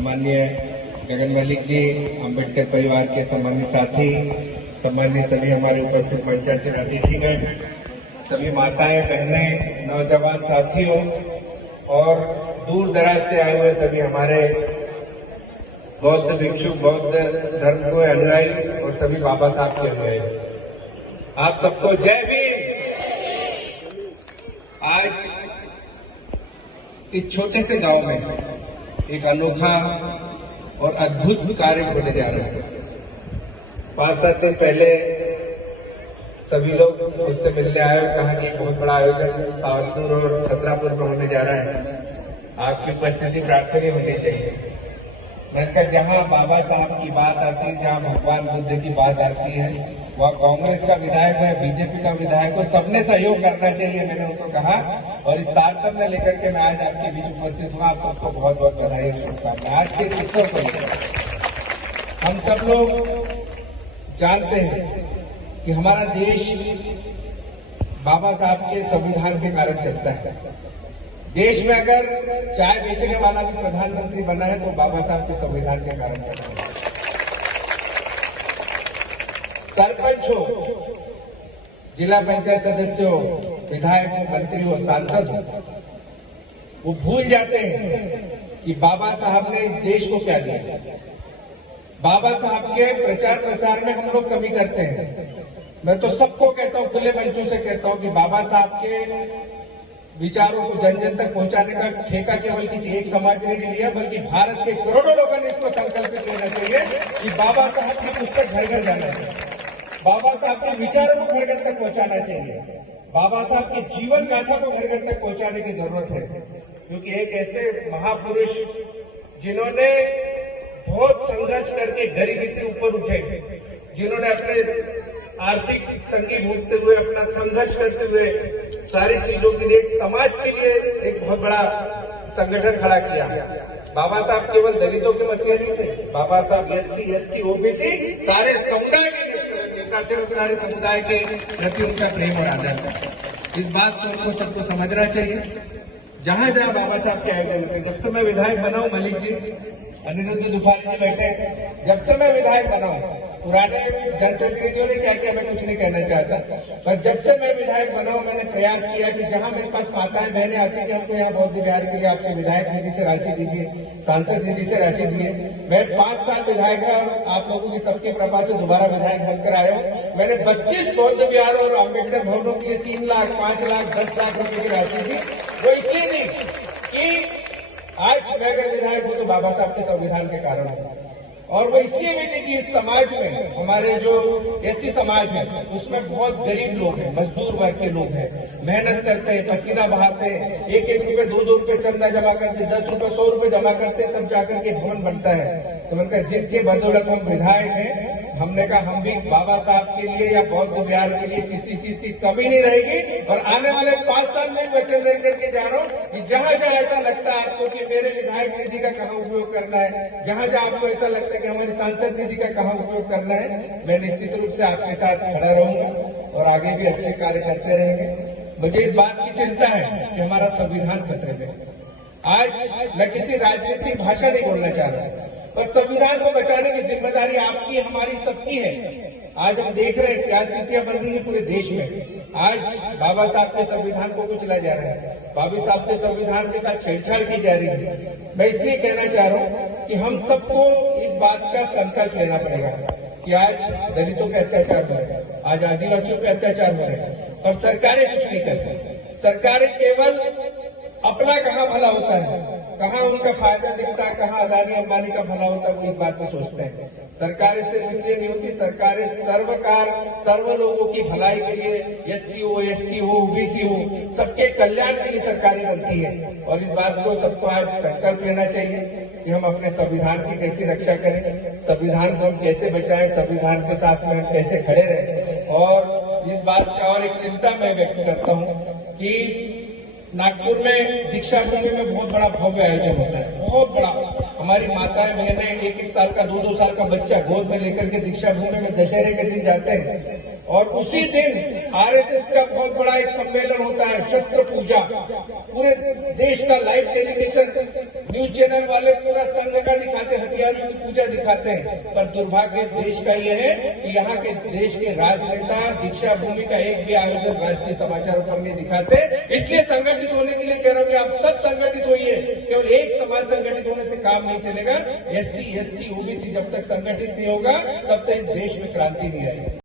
सम्माननीय गगन मलिक जी, अंबेडकर परिवार के सम्मानित साथी, सम्मानित सभी हमारे उपस्थित मंचासीन अतिथिगण, सभी माताएं, बहनें, नौजवान साथियों और दूर दराज से आए हुए सभी हमारे बौद्ध भिक्षु, बौद्ध धर्म को अनुयायी और सभी बाबा साहब के अनुयायी, आप सबको जय भीम। आज इस छोटे से गांव में एक अनोखा और अद्भुत कार्य होने जा रहा है। 5-7 दिन पहले सभी लोग मुझसे मिलने आए और कहा कि बहुत बड़ा आयोजन सावरकुंड और छतरापुर में होने जा रहा है, आपकी उपस्थिति प्रार्थनीय होनी चाहिए। मैंने कहा जहां बाबा साहब की बात आती है, जहां भगवान बुद्ध की बात आती है, वह कांग्रेस का विधायक है, बीजेपी का विधायक हो, सबने सहयोग करना चाहिए, मैंने उनको कहा। और इस तारतम्य लेकर के मैं आज आपके बीच उपस्थित हुआ। आप सबको बहुत बहुत बधाई और शुभकामनाएं। आज के उत्सव पर हम सब लोग जानते हैं कि हमारा देश बाबा साहब के संविधान के कारण चलता है। देश में अगर चाय बेचने वाला भी प्रधानमंत्री बना है तो बाबा साहब के संविधान के कारण बना है। सरपंच हो, जिला पंचायत सदस्य हो, विधायक हो, मंत्री हो, सांसद हो, वो भूल जाते हैं कि बाबा साहब ने इस देश को क्या दिया। बाबा साहब के प्रचार प्रसार में हम लोग कमी करते हैं। मैं तो सबको कहता हूं, खुले मंचों से कहता हूं कि बाबा साहब के विचारों को जन जन तक पहुंचाने का ठेका केवल किसी एक समाज ने नहीं लिया, बल्कि भारत के करोड़ों लोगों ने इसको संकल्पित लेना चाहिए कि बाबा साहब की पुस्तक घर घर जाना चाहिए, बाबा साहब के विचारों को घर घर तक पहुंचाना चाहिए, बाबा साहब के जीवन गाथा को घर घर तक पहुंचाने की जरूरत है। क्योंकि एक ऐसे महापुरुष जिन्होंने बहुत संघर्ष करके गरीबी से ऊपर उठे, जिन्होंने अपने आर्थिक तंगी भोगते हुए, अपना संघर्ष करते हुए सारी चीजों के लिए, समाज के लिए एक बहुत बड़ा संगठन खड़ा किया। बाबा साहब केवल दलितों के मसीहा नहीं थे, बाबा साहब SC, ST, OBC सारे समुदाय के नेता थे और सारे समुदाय के प्रति उनका प्रेम और आदर था। इस बात को उनको सबको समझना चाहिए। जहां जहां बाबा साहब के आयोजन होते, जब से मैं विधायक बना हूं, मलिक जी, अनिरुद्ध दुफारी जी बैठे, जब से मैं विधायक बना हूं, पुराने जनप्रतिनिधियों ने क्या किया मैं कुछ नहीं कहना चाहता, पर जब से मैं विधायक बना हूं, मैंने प्रयास किया कि जहां मेरे पास माताएं बहनें आती कि हमको यहाँ बौद्ध विहार के लिए आपके विधायक निधि से राशि दीजिए, सांसद निधि से राशि दिए। मैं 5 साल विधायक रहा और आप लोगों की सबकी कृपा से दोबारा विधायक बनकर आया हूं। मैंने 32 बौद्ध विहार और अम्बेडकर भवनों के लिए 3 लाख, 5 लाख, 10 लाख रुपए की राशि दी। वो इसलिए नहीं कि आज मैं अगर विधायक हूं तो बाबा साहब के संविधान के कारण हूं, और वो इसलिए भी थी कि इस समाज में हमारे जो SC समाज है उसमें बहुत गरीब लोग हैं, मजदूर वर्ग के लोग हैं, मेहनत करते हैं, पसीना बहाते हैं, 1-1 रुपए 2-2 रुपए चंदा जमा करते, 10 रुपए 100 रुपए जमा करते, तब जाकर के भवन बनता है। तो मैंने कहा जिनके बदौलत हम विधायक हैं, हमने कहा हम भी बाबा साहब के लिए या बौद्ध विहार के लिए किसी चीज की कमी नहीं रहेगी। और आने वाले 5 साल में वचन दे करके जा रहा हूं कि जहां जहां ऐसा लगता है आपको कि मेरे विधायक निधि का कहां उपयोग करना है, जहां जहां आपको ऐसा लगता है कि हमारी सांसद निधि का कहां उपयोग करना है, मैं निश्चित रूप से आपके साथ खड़ा रहूंगा और आगे भी अच्छे कार्य करते रहेंगे। मुझे इस बात की चिंता है कि हमारा संविधान खतरे में। आज मैं किसी राजनीतिक भाषा नहीं बोलना चाह रहा, पर संविधान को बचाने की जिम्मेदारी आपकी, हमारी, सबकी है। आज हम देख रहे हैं क्या स्थितियां बन रही है पूरे देश में। आज बाबा साहब के संविधान को कुचला जा रहा है, बाबा साहब के संविधान के साथ छेड़छाड़ की जा रही है। मैं इसलिए कहना चाह रहा हूं कि हम सबको इस बात का संकल्प लेना पड़ेगा कि आज दलितों पे अत्याचार हो रहे हैं, आज आदिवासियों पे अत्याचार हो रहे हैं, और सरकारें कुछ नहीं करती। सरकारें केवल अपना कहाँ भला होता है, कहाँ उनका फायदा दिखता है, कहाँ अदानी अंबानी का भला होता है, वो इस बात को सोचते हैं। सरकारें सिर्फ इसलिए नहीं होती, सरकारें सर्वकार, सर्व लोगों की भलाई के लिए, SC हो, ST हो, OBC हो, सबके कल्याण के लिए सरकारें बनती है। और इस बात को सबको आज संकल्प लेना चाहिए कि हम अपने संविधान की कैसी रक्षा करें, संविधान को हम कैसे बचाएं, संविधान के साथ में हम कैसे खड़े रहें। और इस बात का और एक चिंता मैं व्यक्त करता हूं कि नागपुर में दीक्षा भूमि में बहुत बड़ा भव्य आयोजन होता है, बहुत बड़ा। हमारी माताएं बहनें 1-1 साल का 2-2 साल का बच्चा गोद में लेकर के दीक्षा भूमि में दशहरे के दिन जाते हैं, और उसी दिन RSS का बहुत बड़ा एक सम्मेलन होता है, शस्त्र पूजा। पूरे देश का लाइव टेलीविजन न्यूज चैनल वाले पूरा संघ का दिखाते, हथियारों की पूजा दिखाते हैं, पर दुर्भाग्य इस देश का यह है कि यहाँ के देश के राजनेता दीक्षा भूमि का एक भी आयोजन राष्ट्रीय समाचारों पर नहीं दिखाते। इसलिए संगठित होने के लिए कह रहा हूं कि आप सब संगठित होइए। केवल एक समाज संगठित होने से काम नहीं चलेगा। SC, ST, OBC जब तक संगठित नहीं होगा तब तक इस देश में क्रांति नहीं आएगी।